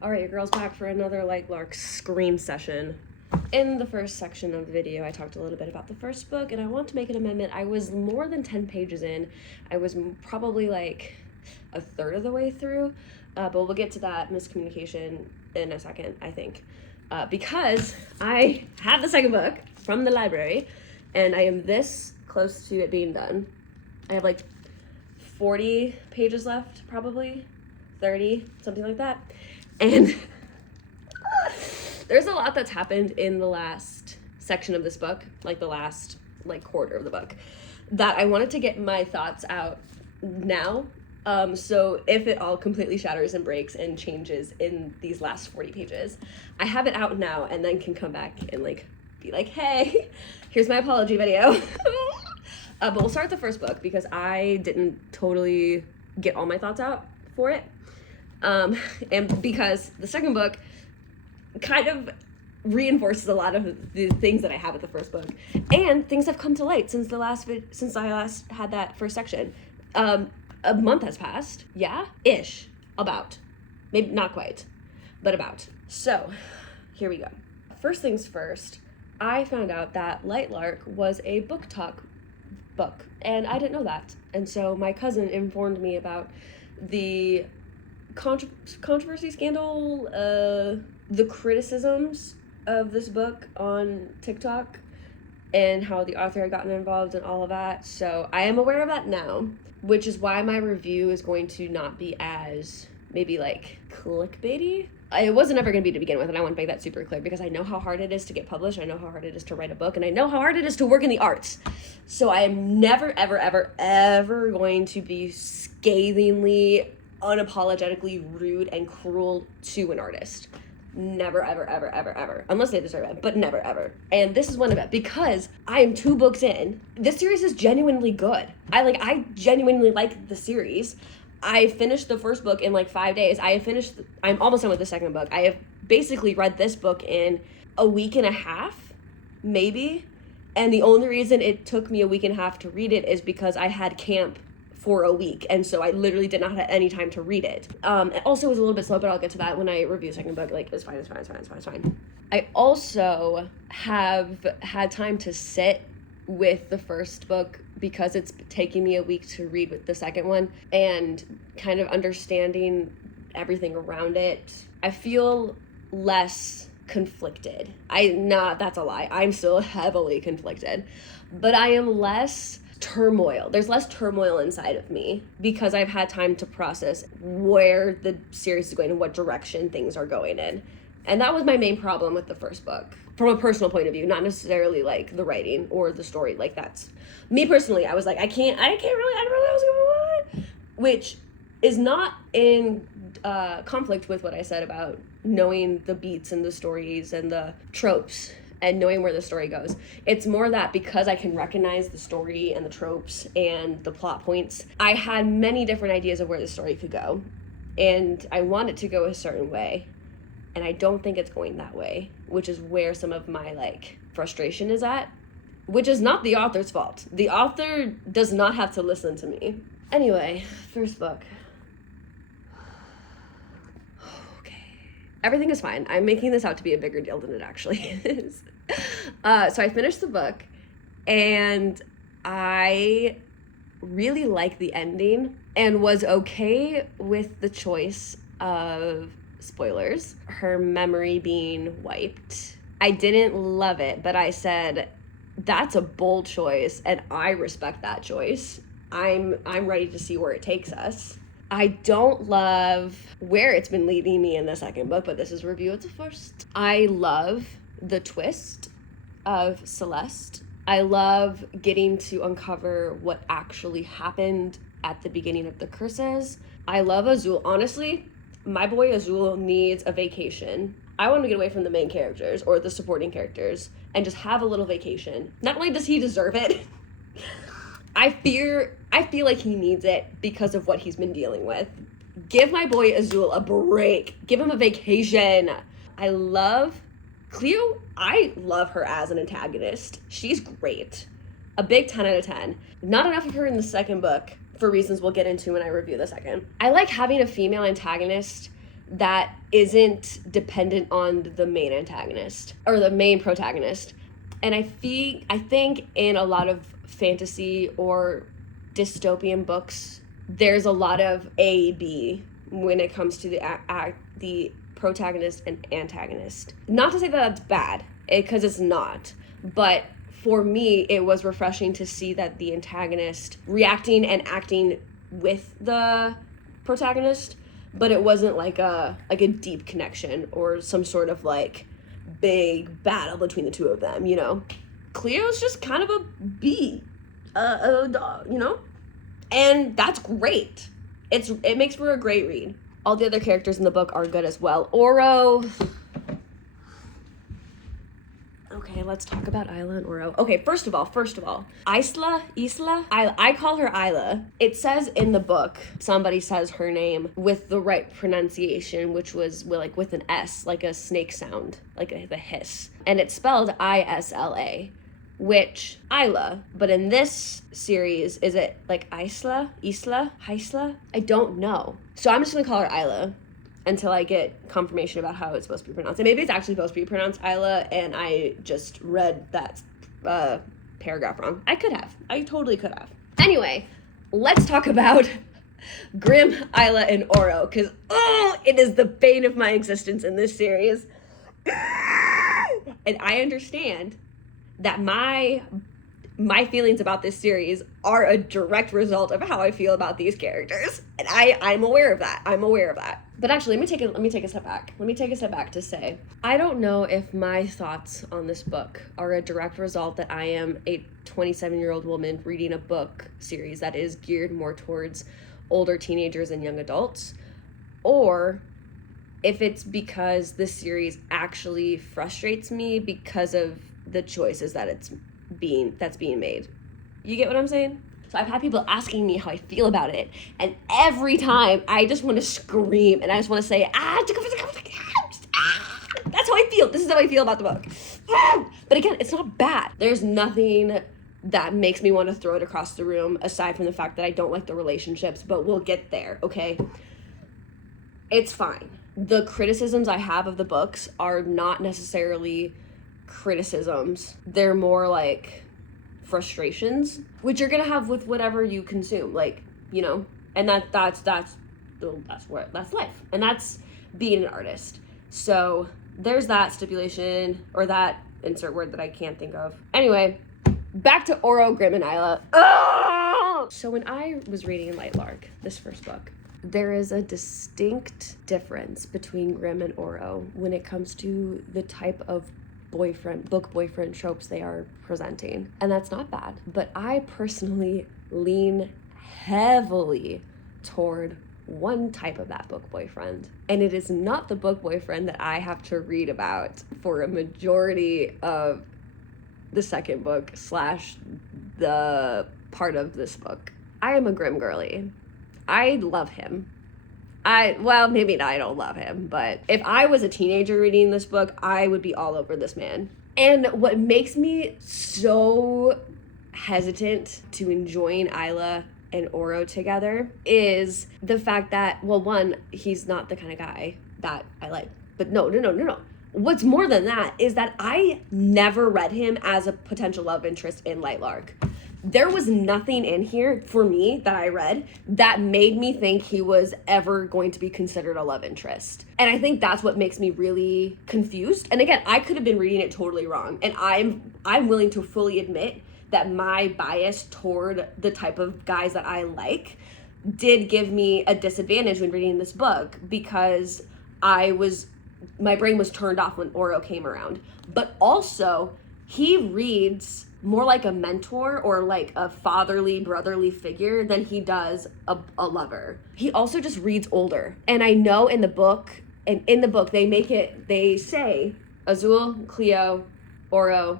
All right, your girl's back for another Lightlark scream session. In the first section of the video, I talked a little bit about the first book, and I want to make an amendment. I was more than 10 pages in. I was probably like a third of the way through, but we'll get to that miscommunication in a second, I think. Because I have the second book from the library, and I am this close to it being done. I have like 40 pages left, probably 30, something like that. And there's a lot that's happened in the last section of this book, like the last quarter of the book, that I wanted to get my thoughts out now. So if it all completely shatters and breaks and changes in these last 40 pages, I have it out now and then can come back and be like, hey, here's my apology video. But we'll start with the first book because I didn't totally get all my thoughts out for it. And because the second book kind of reinforces a lot of the things that I have with the first book, and things have come to light since since I last had that first section. A month has passed, ish, about, maybe not quite, but about. So here we go. First things first, I found out that Lightlark was a book talk book, and I didn't know that. And so my cousin informed me about the controversy, scandal, the criticisms of this book on TikTok, and how the author had gotten involved and all of that. So I am aware of that now, which is why my review is going to not be as maybe clickbaity. It wasn't ever going to be to begin with, and I want to make that super clear because I know how hard it is to get published, I know how hard it is to write a book, and I know how hard it is to work in the arts. So I am never, ever, ever, ever going to be scathingly, unapologetically rude and cruel to an artist. Never, ever, ever, ever, ever. Unless they deserve it, but never, ever. And this is one of it because I am 2 books in. This series is genuinely good. I genuinely like the series. I finished the first book in 5 days. I'm almost done with the second book. I have basically read this book in a week and a half, maybe. And the only reason it took me a week and a half to read it is because I had camp for a week, and so I literally did not have any time to read it. It also was a little bit slow, but I'll get to that when I review the second book. It's fine. I also have had time to sit with the first book because it's taking me a week to read with the second one and kind of understanding everything around it. I feel less conflicted. That's a lie. I'm still heavily conflicted, but I am less turmoil. There's less turmoil inside of me because I've had time to process where the series is going and what direction things are going in. And that was my main problem with the first book from a personal point of view, not necessarily the writing or the story. That's me personally. I was I don't really know what's going on, which is not in conflict with what I said about knowing the beats and the stories and the tropes and knowing where the story goes. It's more that because I can recognize the story and the tropes and the plot points, I had many different ideas of where the story could go, and I want it to go a certain way, and I don't think it's going that way, which is where some of my frustration is at, which is not the author's fault. The author does not have to listen to me. Anyway, first book. Everything is fine. I'm making this out to be a bigger deal than it actually is. So I finished the book, and I really like the ending and was okay with the choice of, spoilers, her memory being wiped. I didn't love it, but I said, that's a bold choice, and I respect that choice. I'm ready to see where it takes us. I don't love where it's been leading me in the second book, but this is review of the first. I love the twist of Celeste. I love getting to uncover what actually happened at the beginning of the curses. I love Azul. Honestly, my boy Azul needs a vacation. I want to get away from the main characters or the supporting characters and just have a little vacation. Not only does he deserve it, I feel like he needs it because of what he's been dealing with. Give my boy Azul a break. Give him a vacation. I love Cleo. I love her as an antagonist. She's great. A big 10 out of 10. Not enough of her in the second book for reasons we'll get into when I review the second. I like having a female antagonist that isn't dependent on the main antagonist or the main protagonist. And I think in a lot of fantasy or dystopian books, there's a lot of A-B when it comes to the protagonist and antagonist. Not to say that that's bad, because it's not, but for me, it was refreshing to see that the antagonist reacting and acting with the protagonist, but it wasn't like a deep connection or some sort of like big battle between the two of them, you know? Cleo's just kind of a B, you know? And that's great. It makes for a great read. All the other characters in the book are good as well. Oro. Okay, let's talk about Isla and Oro. Okay, first of all, Isla, I call her Isla. It says in the book, somebody says her name with the right pronunciation, which was like with an S, like a snake sound, like the hiss. And it's spelled Isla, which Isla, but in this series, is it like Isla? I don't know. So I'm just gonna call her Isla until I get confirmation about how it's supposed to be pronounced. And maybe it's actually supposed to be pronounced Isla, and I just read that paragraph wrong. I totally could have. Anyway, let's talk about Grimm, Isla, and Oro, because it is the bane of my existence in this series. And I understand that my feelings about this series are a direct result of how I feel about these characters. And I'm aware of that. But actually, let me take a step back. Let me take a step back to say, I don't know if my thoughts on this book are a direct result that I am a 27-year-old woman reading a book series that is geared more towards older teenagers and young adults, or if it's because this series actually frustrates me because of the choices that's being made. You get what I'm saying? So I've had people asking me how I feel about it, and every time I just want to scream and I just want to say, that's how I feel. This is how I feel about the book. But again, it's not bad. There's nothing that makes me want to throw it across the room aside from the fact that I don't like the relationships, but we'll get there, okay? It's fine. The criticisms I have of the books are not necessarily criticisms. They're more like frustrations, which you're gonna have with whatever you consume, like, you know, and that's life, and that's being an artist. So there's that stipulation, or that insert word that I can't think of. Anyway, back to Oro, Grimm, and Isla. So when I was reading Lightlark, this first book, there is a distinct difference between Grimm and Oro when it comes to the type of book boyfriend tropes they are presenting, and that's not bad, but I personally lean heavily toward one type of that book boyfriend, and it is not the book boyfriend that I have to read about for a majority of the second book / the part of this book. I am a Grimm girly. I love him. Maybe not, I don't love him, but if I was a teenager reading this book, I would be all over this man. And what makes me so hesitant to enjoying Isla and Oro together is the fact that, well, one, he's not the kind of guy that I like. But no. What's more than that is that I never read him as a potential love interest in Lightlark. There was nothing in here for me that I read that made me think he was ever going to be considered a love interest. And I think that's what makes me really confused. And again, I could have been reading it totally wrong. And I'm willing to fully admit that my bias toward the type of guys that I like did give me a disadvantage when reading this book, because my brain was turned off when Oro came around. But also, he reads more like a mentor or like a fatherly, brotherly figure than he does a lover. He also just reads older. And I know in the book they say Azul, Cleo, Oro,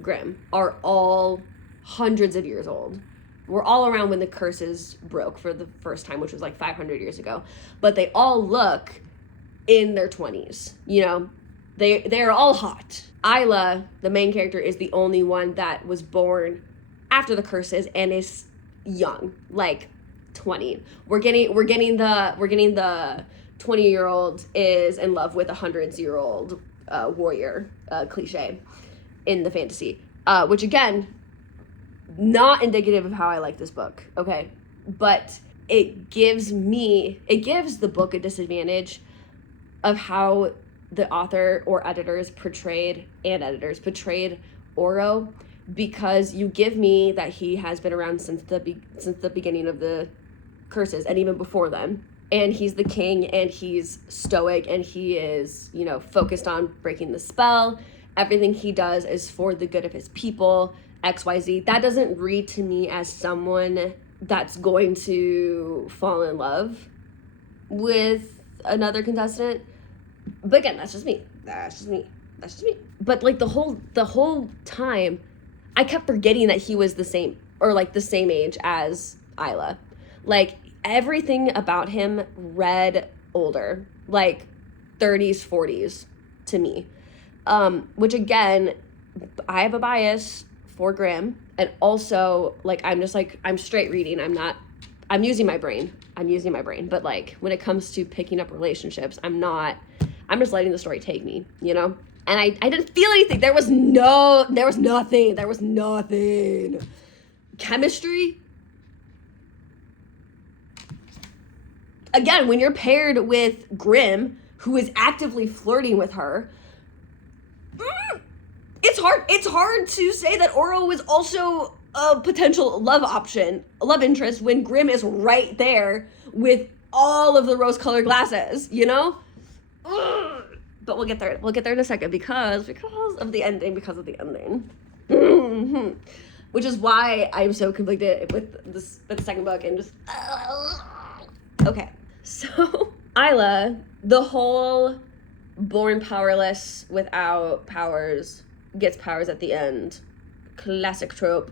Grimm are all hundreds of years old. We're all around when the curses broke for the first time, which was like 500 years ago. But they all look in their 20s, you know? They're all hot. Isla, the main character, is the only one that was born after the curses and is young, like 20. We're getting the 20-year-old is in love with a 100-year-old warrior cliche in the fantasy, which again, not indicative of how I like this book, okay? But it gives the book a disadvantage of how the author or editors portrayed Oro, because you give me that he has been around since the beginning of the curses, and even before then. And he's the king, and he's stoic, and he is, you know, focused on breaking the spell. Everything he does is for the good of his people, XYZ. That doesn't read to me as someone that's going to fall in love with another contestant. But again, that's just me. But like the whole time, I kept forgetting that he was the same age as Isla. Like, everything about him read older, like 30s, 40s to me. Which again, I have a bias for Grimm, and also like I'm straight reading. I'm using my brain, but like when it comes to picking up relationships, I'm just letting the story take me, you know? And I didn't feel anything. There was nothing. Chemistry? Again, when you're paired with Grimm, who is actively flirting with her, it's hard to say that Oro was also a potential love interest, when Grimm is right there with all of the rose-colored glasses, you know? But we'll get there in a second because of the ending. Mm-hmm. Which is why I'm so conflicted with the second book, and just okay. So Isla, the whole born powerless without powers, gets powers at the end, classic trope.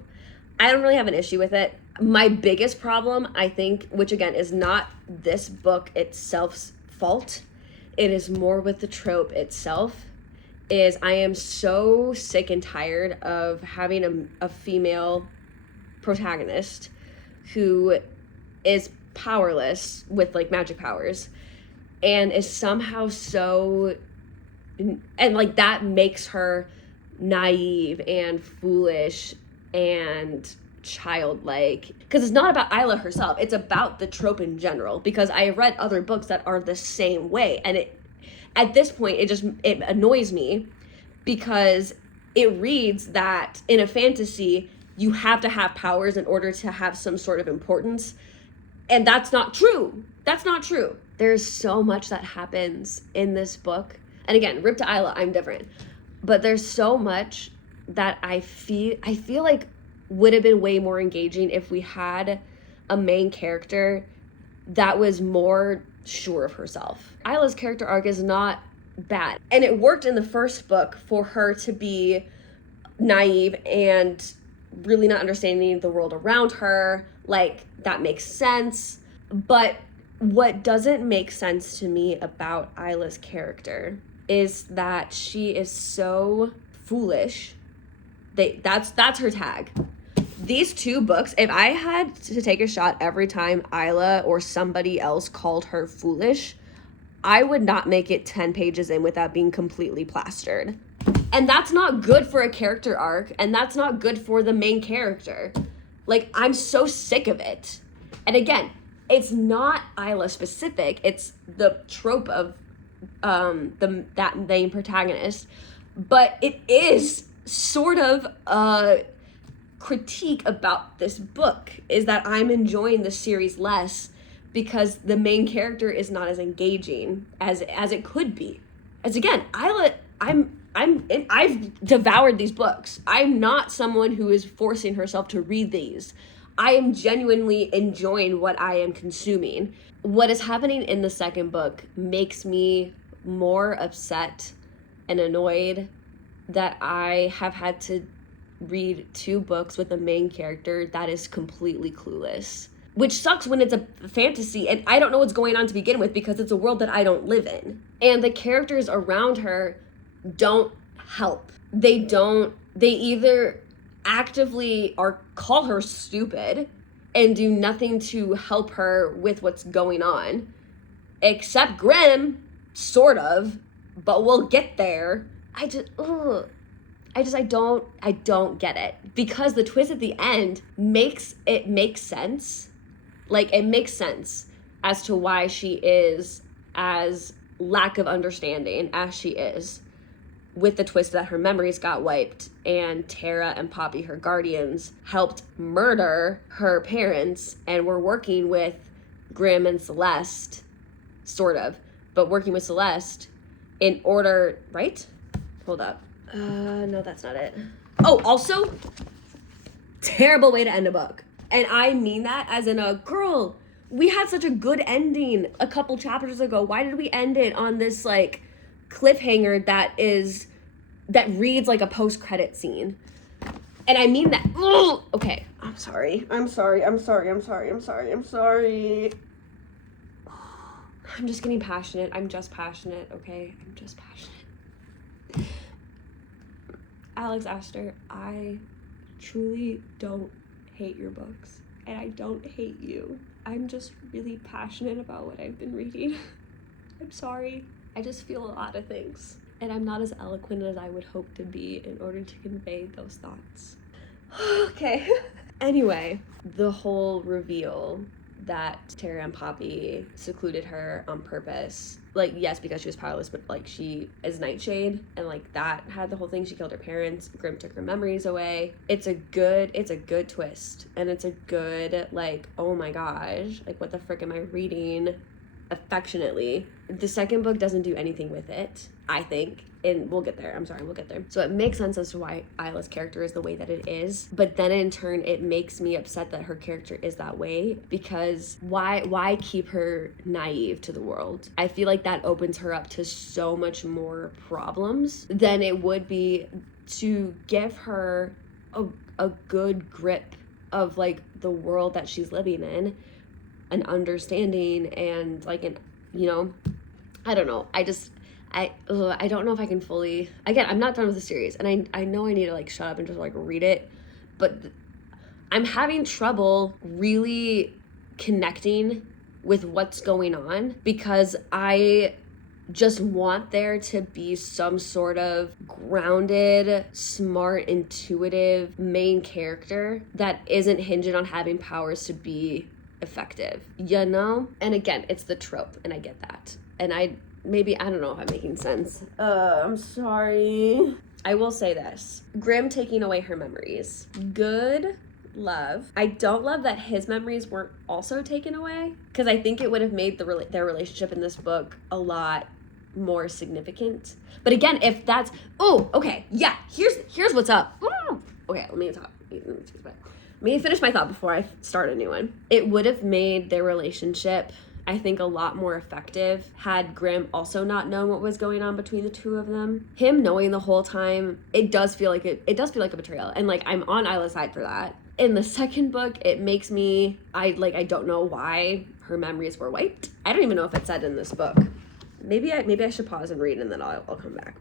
I don't really have an issue with it. My biggest problem, I think, which again is not this book itself's fault, it is more with the trope itself, is I am so sick and tired of having a female protagonist who is powerless with like magic powers and is somehow so, and like that makes her naive and foolish and childlike, because it's not about Isla herself, it's about the trope in general, because I have read other books that are the same way, and it at this point it annoys me, because it reads that in a fantasy you have to have powers in order to have some sort of importance, and that's not true. There's so much that happens in this book, and again, rip to Isla, I'm different, but there's so much that I feel like would have been way more engaging if we had a main character that was more sure of herself. Isla's character arc is not bad, and it worked in the first book for her to be naive and really not understanding the world around her. Like, that makes sense. But what doesn't make sense to me about Isla's character is that she is so foolish. That's her tag. These two books, if I had to take a shot every time Isla or somebody else called her foolish, I would not make it 10 pages in without being completely plastered. And that's not good for a character arc, and that's not good for the main character. Like, I'm so sick of it. And again, it's not Isla specific, it's the trope of that main protagonist, but it is sort of a critique about this book, is that I'm enjoying the series less because the main character is not as engaging as it could be. As again, Isla, I've devoured these books. I'm not someone who is forcing herself to read these. I am genuinely enjoying what I am consuming. What is happening in the second book makes me more upset and annoyed that I have had to read two books with a main character that is completely clueless. Which sucks when it's a fantasy and I don't know what's going on to begin with, because it's a world that I don't live in. And the characters around her don't help. They either actively call her stupid and do nothing to help her with what's going on, except Grimm, sort of, but we'll get there. I don't get it, because the twist at the end makes sense. Like, it makes sense as to why she is as lack of understanding as she is, with the twist that her memories got wiped and Tara and Poppy, her guardians, helped murder her parents and were working with Grimm and Celeste, sort of, but working with Celeste in order, right? Hold up. No, that's not it. Oh, also, terrible way to end a book. And I mean that as in a, girl, we had such a good ending a couple chapters ago. Why did we end it on this, like, cliffhanger that reads like a post-credit scene? And I mean that. Ugh. Okay, I'm sorry. I'm just getting passionate. I'm just passionate, okay? I'm just passionate. Alex Astor, I truly don't hate your books, and I don't hate you. I'm just really passionate about what I've been reading. I'm sorry. I just feel a lot of things, and I'm not as eloquent as I would hope to be in order to convey those thoughts. Okay. Anyway, the whole reveal that Tara and Poppy secluded her on purpose. Like, yes, because she was powerless, but, like, she is Nightshade, and, like, that had the whole thing. She killed her parents. Grimm took her memories away. It's a good twist, and it's a good, like, oh my gosh, like, what the frick am I reading? Affectionately. The second book doesn't do anything with it, I think, and we'll get there. We'll get there. So it makes sense as to why Isla's character is the way that it is, but then in turn it makes me upset that her character is that way, because why keep her naive to the world? I feel like that opens her up to so much more problems than it would be to give her a good grip of, like, the world that she's living in, an understanding, and, like, an, you know, I don't know. I don't know if I can fully, again, I'm not done with the series, and I know I need to, like, shut up and just, like, read it, but I'm having trouble really connecting with what's going on, because I just want there to be some sort of grounded, smart, intuitive main character that isn't hinged on having powers to be effective, you know? And again, it's the trope, and I get that. And I don't know if I'm making sense. I'm sorry. I will say this. Grimm taking away her memories. Good, love. I don't love that his memories weren't also taken away, because I think it would have made their relationship in this book a lot more significant. But again, if that's, oh, okay, yeah, here's what's up. Okay, let me talk. Let me finish my thought before I start a new one. It would have made their relationship, I think, a lot more effective had Grimm also not known what was going on between the two of them. Him knowing the whole time, it does feel like a betrayal, and, like, I'm on Isla's side for that. In the second book, it makes me, I don't know why her memories were wiped. I don't even know if it's said in this book. Maybe I should pause and read, and then I'll come back.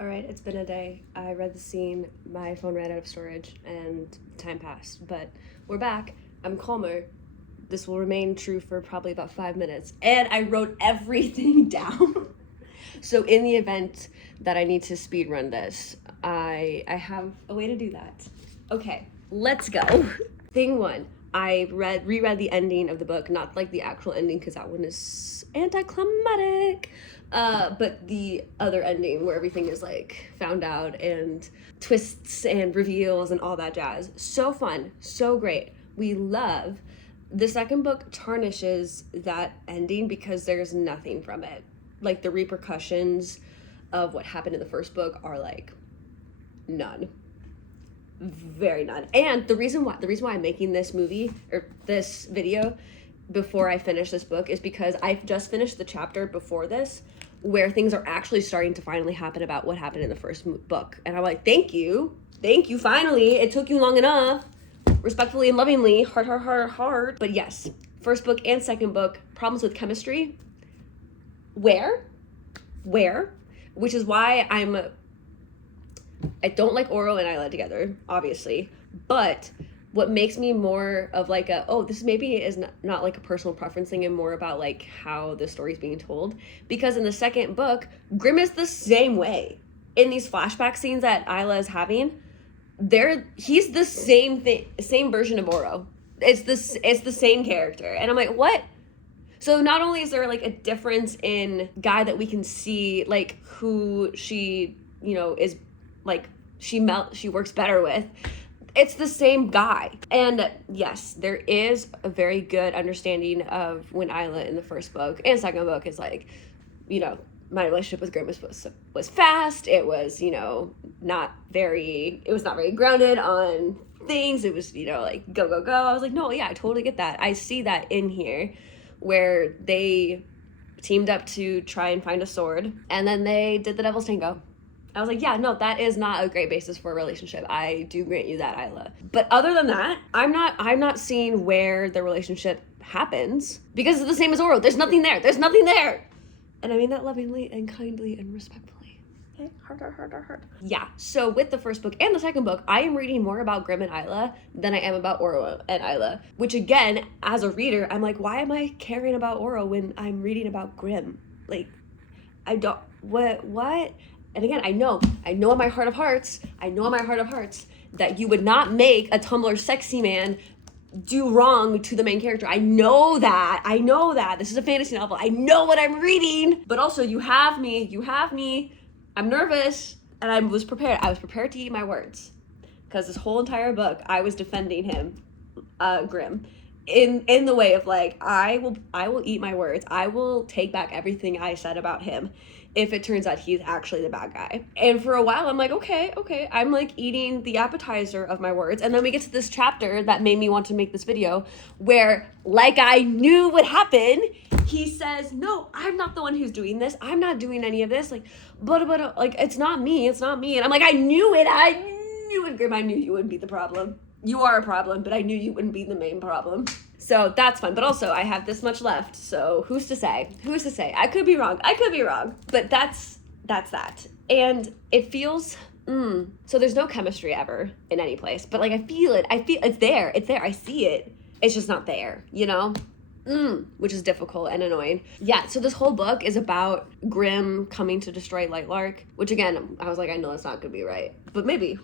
All right, it's been a day. I read the scene, my phone ran out of storage, and time passed, but we're back. I'm calmer. This will remain true for probably about 5 minutes, and I wrote everything down. So in the event that I need to speed run this, I have a way to do that. Okay, let's go. Thing one, I reread the ending of the book, not, like, the actual ending, because that one is anticlimactic. But the other ending where everything is, like, found out and twists and reveals and all that jazz. So fun, so great. We love. The second book tarnishes that ending because there's nothing from it. Like, the repercussions of what happened in the first book are, like, none. Very none. And the reason why I'm making this movie or this video before I finish this book is because I just finished the chapter before this where things are actually starting to finally happen about what happened in the first book. And I'm like, thank you, finally. It took you long enough. Respectfully and lovingly, heart. But yes, first book and second book, problems with chemistry. Where? Which is why I don't like Oro and Isla together, obviously. But what makes me more of like a, oh, this maybe is not like a personal preference thing and more about like how the story's being told. Because in the second book, Grimm is the same way. In these flashback scenes that Isla is having, he's the same version of Oro. It's the same character. And I'm like, what? So not only is there like a difference in Guy that we can see like who she, you know, is like she works better with, it's the same guy. And yes, there is a very good understanding of when Isla in the first book and second book is like, you know, my relationship with Grimm was fast. It was, you know, not very grounded on things. It was, you know, like go, go, go. I was like, no, yeah, I totally get that. I see that in here where they teamed up to try and find a sword and then they did the Devil's Tango. I was like, yeah, no, that is not a great basis for a relationship. I do grant you that, Isla. But other than that, I'm not seeing where the relationship happens because it's the same as Oro. There's nothing there. And I mean that lovingly and kindly and respectfully. Okay? Heart. Yeah, so with the first book and the second book, I am reading more about Grimm and Isla than I am about Oro and Isla. Which again, as a reader, I'm like, why am I caring about Oro when I'm reading about Grimm? Like, I don't, what? And again, I know in my heart of hearts that you would not make a Tumblr sexy man do wrong to the main character. I know that. This is a fantasy novel. I know what I'm reading. But also, you have me. I'm nervous, and I was prepared. I was prepared to eat my words. Because this whole entire book, I was defending him, Grimm, in the way of like, I will eat my words. I will take back everything I said about him if it turns out he's actually the bad guy. And for a while, I'm like, okay. I'm like eating the appetizer of my words. And then we get to this chapter that made me want to make this video where, like I knew would happen, he says, no, I'm not the one who's doing this. I'm not doing any of this. Like, but like, it's not me. And I'm like, I knew it, Grimm. I knew you wouldn't be the problem. You are a problem, but I knew you wouldn't be the main problem. So that's fun. But also, I have this much left. So who's to say? I could be wrong. But that's that. And it feels, so there's no chemistry ever in any place. But like, I feel it's there. I see it. It's just not there, you know? Which is difficult and annoying. Yeah, so this whole book is about Grimm coming to destroy Lightlark, which again, I was like, I know that's not gonna be right, but maybe.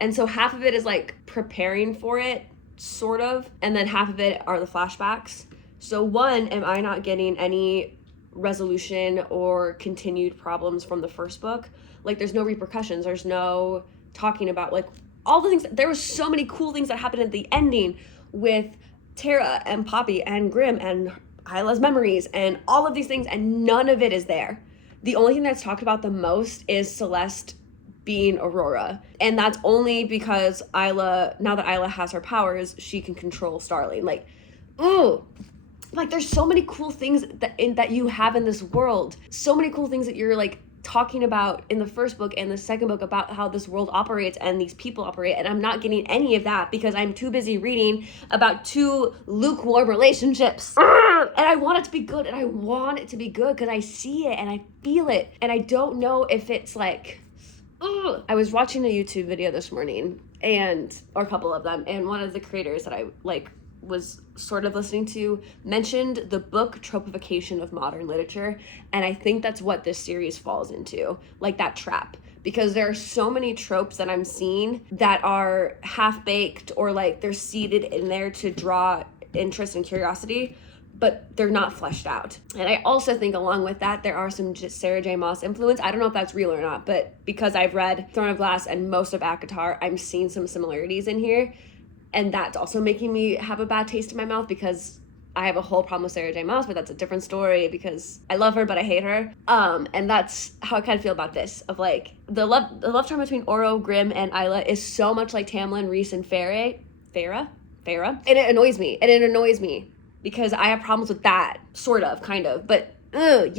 And so half of it is like preparing for it, sort of, and then half of it are the flashbacks. So one, am I not getting any resolution or continued problems from the first book? Like, there's no repercussions, there's no talking about like all the things. There was so many cool things that happened at the ending with Tara and Poppy and Grimm and Isla's memories and all of these things, and none of it is there. The only thing that's talked about the most is Celeste being Aurora, and that's only because Isla, now that Isla has her powers, she can control Starling. Like, ooh, like there's so many cool things that you have in this world, so many cool things that you're like talking about in the first book and the second book about how this world operates and these people operate, and I'm not getting any of that because I'm too busy reading about two lukewarm relationships. And I want it to be good, because I see it and I feel it, and I don't know if it's like, I was watching a YouTube video this morning, or a couple of them, and one of the creators that I like was sort of listening to mentioned the book tropification of modern literature, and I think that's what this series falls into, like that trap, because there are so many tropes that I'm seeing that are half-baked or like they're seeded in there to draw interest and curiosity, but they're not fleshed out. And I also think along with that, there are some Sarah J. Maas influence. I don't know if that's real or not, but because I've read Throne of Glass and most of ACOTAR, I'm seeing some similarities in here. And that's also making me have a bad taste in my mouth because I have a whole problem with Sarah J. Maas, but that's a different story because I love her, but I hate her. And that's how I kind of feel about this, of like the love charm between Oro, Grimm, and Isla is so much like Tamlin, Rhys, and Farah. And it annoys me because I have problems with that, sort of, kind of. But, remember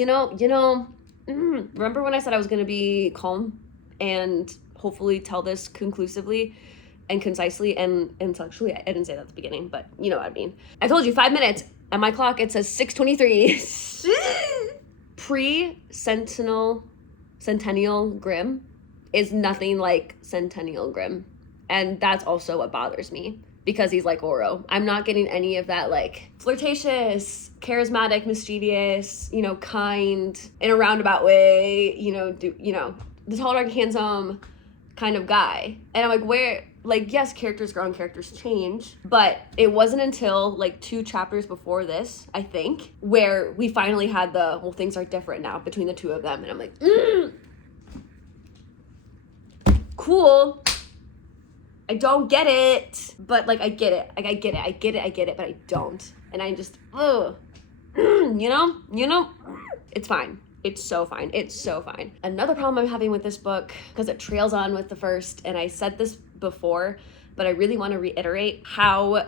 when I said I was going to be calm and hopefully tell this conclusively and concisely and intellectually? I didn't say that at the beginning, but you know what I mean. I told you 5 minutes. At my clock, it says 6:23. Pre-Centennial Grimm is nothing like Centennial Grimm. And that's also what bothers me. because he's like Oro. I'm not getting any of that like flirtatious, charismatic, mischievous, you know, kind, in a roundabout way, you know, the tall, dark, handsome kind of guy. And I'm like, where, like, yes, characters grow and characters change, but it wasn't until like 2 chapters before this, I think, where we finally had the, well, things are different now between the 2 of them. And I'm like, cool. I don't get it, but like I get it, but I don't, and I just, you know, it's fine. It's so fine. It's so fine. Another problem I'm having with this book, because it trails on with the first, and I said this before, but I really want to reiterate how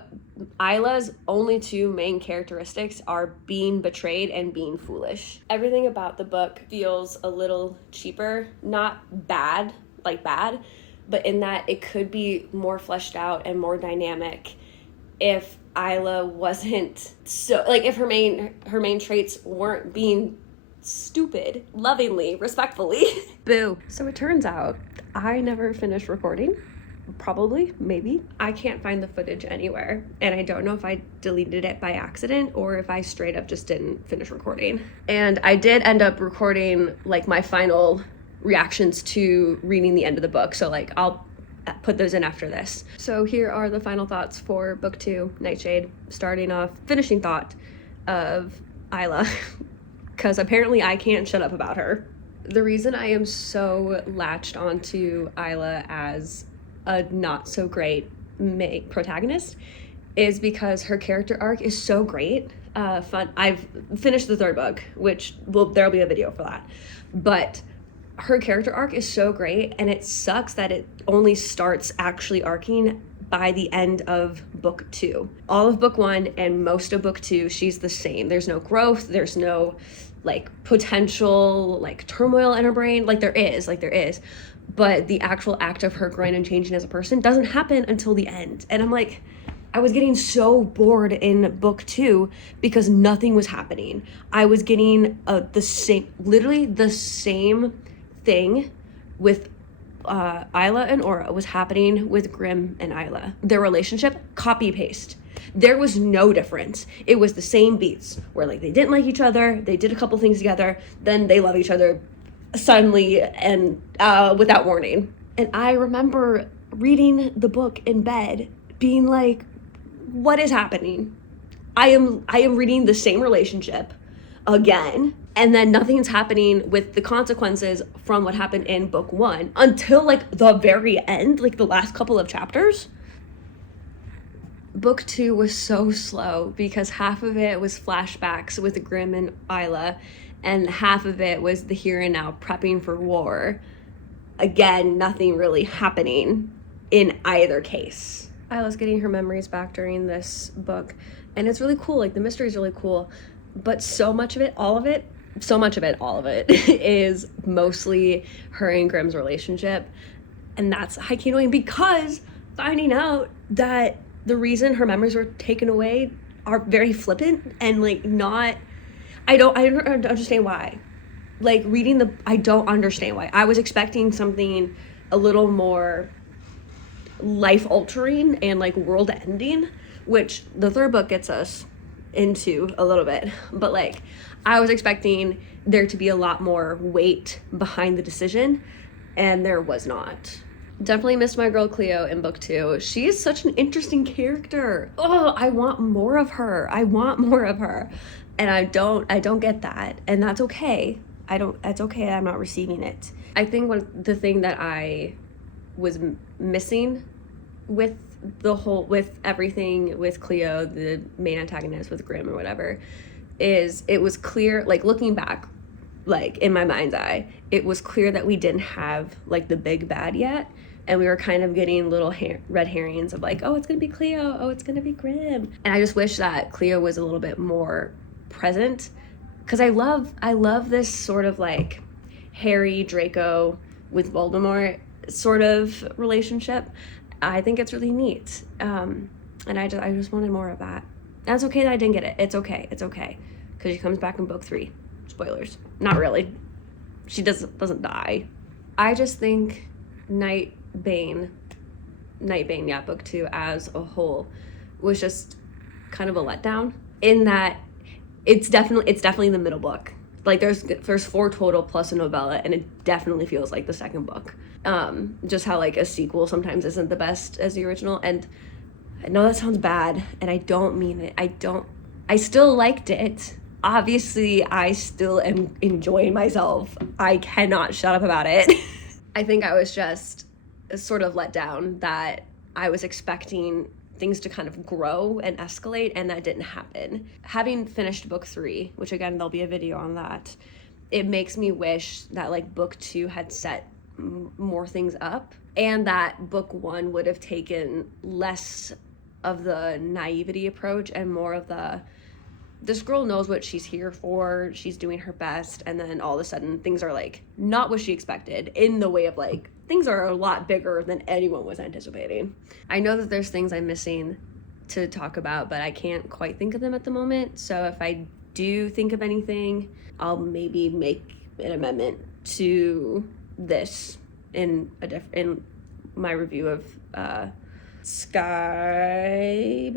Isla's only 2 main characteristics are being betrayed and being foolish. Everything about the book feels a little cheaper, not bad, like bad, but in that it could be more fleshed out and more dynamic if Isla wasn't so, like, if her main traits weren't being stupid, lovingly, respectfully. Boo. So it turns out I never finished recording. Probably, maybe. I can't find the footage anywhere, and I don't know if I deleted it by accident or if I straight up just didn't finish recording. And I did end up recording like my final reactions to reading the end of the book, so like I'll put those in after this. So here are the final thoughts for book 2, Nightshade, starting off, finishing thought of Isla, because apparently I can't shut up about her. The reason I am so latched onto Isla as a not so great protagonist is because her character arc is so great, fun. I've finished the 3rd book, which there'll be a video for that, but her character arc is so great, and it sucks that it only starts actually arcing by the end of book 2. All of book 1 and most of book 2, she's the same. There's no growth, there's no like potential like turmoil in her brain, like there is, but the actual act of her growing and changing as a person doesn't happen until the end. And I'm like, I was getting so bored in book 2 because nothing was happening. I was getting literally the same thing with Isla and Aura was happening with Grimm and Isla. Their relationship, copy paste. There was no difference. It was the same beats where like they didn't like each other, they did a couple things together, then they love each other suddenly and without warning. And I remember reading the book in bed being like, what is happening? I am reading the same relationship again, and then nothing's happening with the consequences from what happened in book 1 until like the very end, like the last couple of chapters. Book 2 was so slow because half of it was flashbacks with Grimm and Isla, and half of it was the here and now prepping for war. Again, nothing really happening in either case. Isla's getting her memories back during this book, and it's really cool. Like, the mystery is really cool, but so much of it, all of it is mostly her and Grimm's relationship, and that's high-key annoying because finding out that the reason her memories were taken away are very flippant and like not, I don't understand why. Like, I don't understand why. I was expecting something a little more life-altering and like world-ending, which the 3rd book gets us into a little bit, but like I was expecting there to be a lot more weight behind the decision, and there was not. Definitely missed my girl Cleo in book 2. She is such an interesting character. Oh, I want more of her. And I don't get that, and that's okay. That's okay. I'm not receiving it. I think the thing that I was missing with everything with Cleo, the main antagonist, with Grimm or whatever, is it was clear, like looking back, like in my mind's eye, it was clear that we didn't have like the big bad yet, and we were kind of getting little red herrings of like, oh, it's gonna be Cleo, oh, it's gonna be Grimm. And I just wish that Cleo was a little bit more present, because I love this sort of like Harry Draco with Voldemort sort of relationship. I think it's really neat, and I just wanted more of that. That's okay that I didn't get it. It's okay, because she comes back in book 3. Spoilers. Not really. She doesn't die. I just think Nightbane Nightbane, yeah, book 2 as a whole was just kind of a letdown in that it's definitely the middle book. Like there's 4 total plus a novella, and it definitely feels like the second book. Just how like a sequel sometimes isn't the best as the original. And I know that sounds bad, and I don't mean it. I still liked it. Obviously, I still am enjoying myself. I cannot shut up about it. I think I was just sort of let down that I was expecting things to kind of grow and escalate, and that didn't happen. Having finished book 3, which again, there'll be a video on that, it makes me wish that like book 2 had set more things up, and that book 1 would have taken less of the naivety approach and more of the, this girl knows what she's here for, she's doing her best, and then all of a sudden things are like not what she expected, in the way of like things are a lot bigger than anyone was anticipating. I know that there's things I'm missing to talk about, but I can't quite think of them at the moment. So if I do think of anything, I'll maybe make an amendment to this in my review of Skyshade.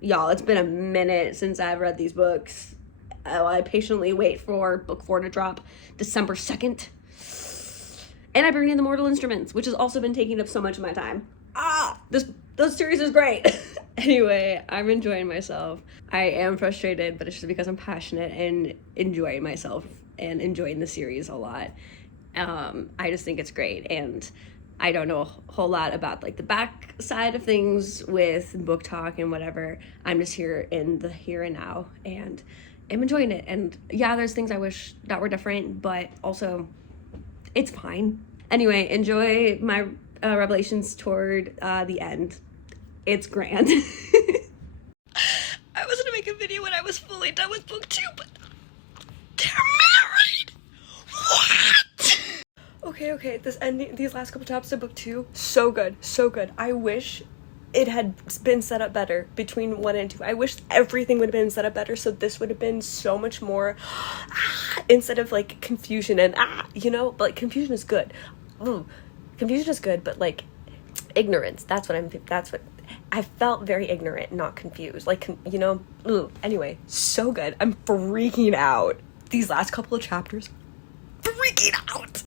Y'all, it's been a minute since I've read these books. I patiently wait for book 4 to drop December 2nd. And I bring in the Mortal Instruments, which has also been taking up so much of my time. This series is great. Anyway, I'm enjoying myself. I am frustrated, but it's just because I'm passionate and enjoying myself and enjoying the series a lot. I just think it's great, and I don't know a whole lot about like the back side of things with book talk and whatever. I'm just here in the here and now, and I'm enjoying it. And yeah, there's things I wish that were different, but also it's fine. Anyway, enjoy my revelations toward the end. It's grand. I was gonna make a video when I was fully done with book 2, but they're married. What? Okay, these last couple chapters of book 2, so good. I wish it had been set up better between 1 and 2. I wish everything would have been set up better, so this would have been so much more instead of like confusion and but like confusion is good. Confusion is good, but like ignorance, that's what I felt, very ignorant, not confused, like anyway, so good. I'm freaking out. These last couple of chapters, freaking